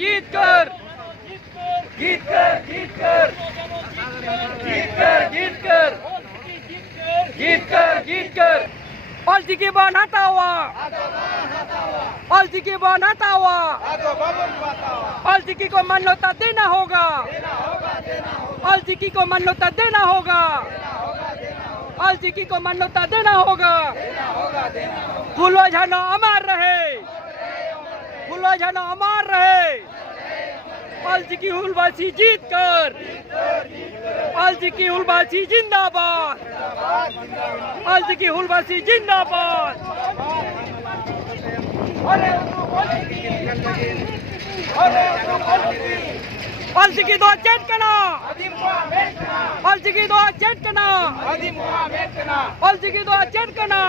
जीत कर जीत कर जीत कर जीत कर जीत कर जीत कर जीत कर पालजी बन हटा हुआ पालजी बन हटा हुआ पालजी को मान्यता देना होगा पालजी को मान्यता देना होगा पालजी को मान्यता देना होगा फूलो झनो अमर रहे फूलो झनो अमर रहे पालजी की हुलवासी जीत कर पालजी की हुलवासी जिंदाबाद पालजी की हुलवासी जिंदाबाद पालजी की दो चटकना पालजी की दो चटकना पालजी की दो चटकना